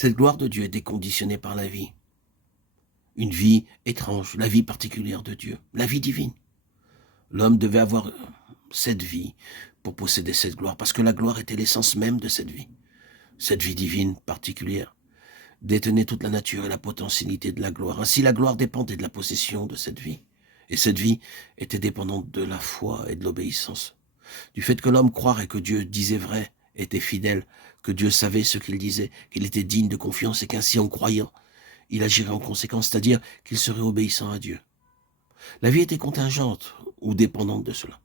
Cette gloire de Dieu était conditionnée par la vie. Une vie étrange, la vie particulière de Dieu, la vie divine. L'homme devait avoir cette vie pour posséder cette gloire, parce que la gloire était l'essence même de cette vie divine particulière. Détenait toute la nature et la potentialité de la gloire. Ainsi, la gloire dépendait de la possession de cette vie. Et cette vie était dépendante de la foi et de l'obéissance. Du fait que l'homme croirait que Dieu disait vrai, était fidèle, que Dieu savait ce qu'il disait, qu'il était digne de confiance et qu'ainsi en croyant, il agirait en conséquence, c'est-à-dire qu'il serait obéissant à Dieu. La vie était contingente ou dépendante de cela.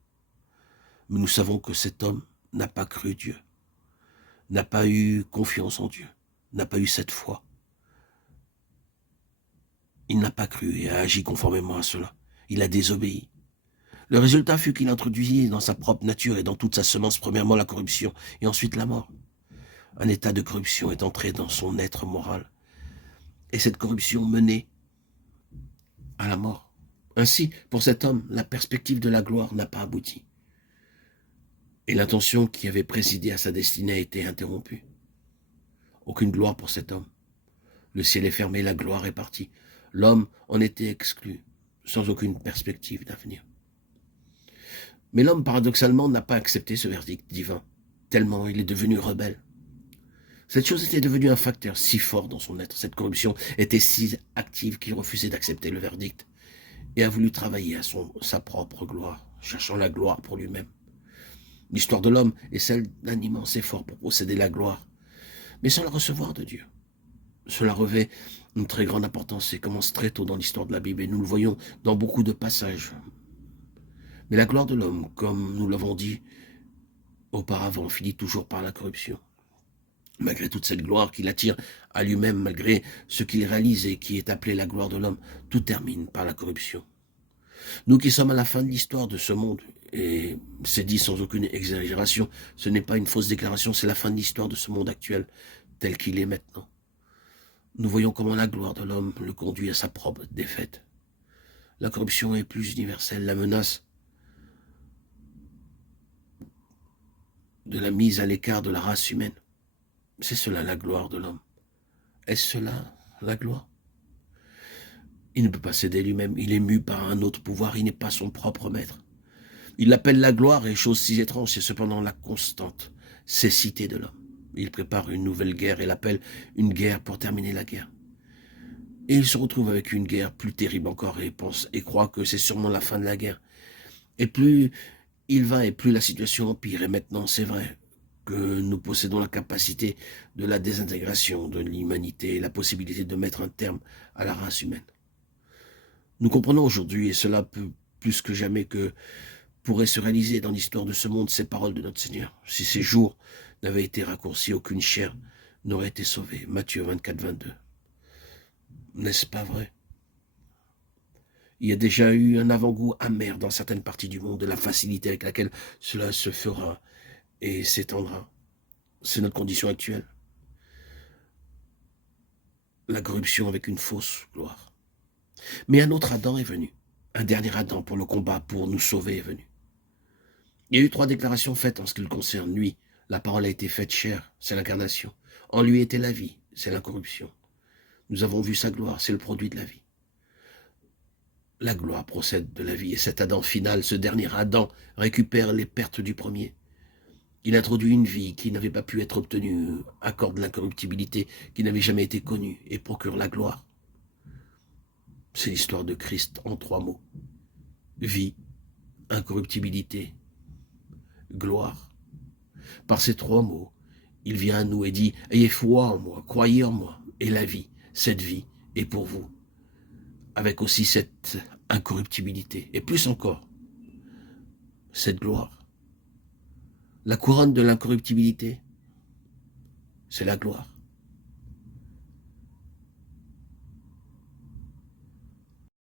Mais nous savons que cet homme n'a pas cru Dieu, n'a pas eu confiance en Dieu, n'a pas eu cette foi. Il n'a pas cru et a agi conformément à cela. Il a désobéi. Le résultat fut qu'il introduisit dans sa propre nature et dans toute sa semence premièrement la corruption et ensuite la mort. Un état de corruption est entré dans son être moral. Et cette corruption menait à la mort. Ainsi, pour cet homme, la perspective de la gloire n'a pas abouti. Et l'intention qui avait présidé à sa destinée a été interrompue. Aucune gloire pour cet homme. Le ciel est fermé, la gloire est partie. L'homme en était exclu, sans aucune perspective d'avenir. Mais l'homme, paradoxalement, n'a pas accepté ce verdict divin, tellement il est devenu rebelle. Cette chose était devenue un facteur si fort dans son être, cette corruption était si active qu'il refusait d'accepter le verdict et a voulu travailler à sa propre gloire, cherchant la gloire pour lui-même. L'histoire de l'homme est celle d'un immense effort pour posséder la gloire, mais sans la recevoir de Dieu. Cela revêt une très grande importance et commence très tôt dans l'histoire de la Bible et nous le voyons dans beaucoup de passages. Mais la gloire de l'homme, comme nous l'avons dit auparavant, finit toujours par la corruption. Malgré toute cette gloire qu'il attire à lui-même, malgré ce qu'il réalise et qui est appelé la gloire de l'homme, tout termine par la corruption. Nous qui sommes à la fin de l'histoire de ce monde, et c'est dit sans aucune exagération, ce n'est pas une fausse déclaration, c'est la fin de l'histoire de ce monde actuel, tel qu'il est maintenant. Nous voyons comment la gloire de l'homme le conduit à sa propre défaite. La corruption est plus universelle, la menace de la mise à l'écart de la race humaine. C'est cela la gloire de l'homme. Est-ce cela la gloire? Il ne peut pas céder lui-même, il est mu par un autre pouvoir, il n'est pas son propre maître. Il l'appelle la gloire et chose si étrange, c'est cependant la constante cécité de l'homme. Il prépare une nouvelle guerre et l'appelle une guerre pour terminer la guerre. Et il se retrouve avec une guerre plus terrible encore et pense et croit que c'est sûrement la fin de la guerre. Et plus il va et plus la situation empire. Et maintenant, c'est vrai que nous possédons la capacité de la désintégration de l'humanité et la possibilité de mettre un terme à la race humaine. Nous comprenons aujourd'hui, et cela peut plus que jamais, que pourraient se réaliser dans l'histoire de ce monde ces paroles de notre Seigneur. Si ces jours n'avaient été raccourcis, aucune chair n'aurait été sauvée. Matthieu 24, 22. N'est-ce pas vrai? Il y a déjà eu un avant-goût amer dans certaines parties du monde de la facilité avec laquelle cela se fera et s'étendra. C'est notre condition actuelle. La corruption avec une fausse gloire. Mais un autre Adam est venu. Un dernier Adam pour le combat, pour nous sauver est venu. Il y a eu 3 déclarations faites en ce qui le concerne. Lui, la parole a été faite chair, c'est l'incarnation. En lui était la vie, c'est l'incorruption. Nous avons vu sa gloire, c'est le produit de la vie. La gloire procède de la vie et cet Adam final, ce dernier Adam, récupère les pertes du premier. Il introduit une vie qui n'avait pas pu être obtenue, accorde l'incorruptibilité qui n'avait jamais été connue et procure la gloire. C'est l'histoire de Christ en 3 mots. Vie, incorruptibilité, gloire. Par ces 3 mots, il vient à nous et dit « Ayez foi en moi, croyez en moi, et la vie, cette vie est pour vous. » Avec aussi cette incorruptibilité, et plus encore, cette gloire. La couronne de l'incorruptibilité, c'est la gloire.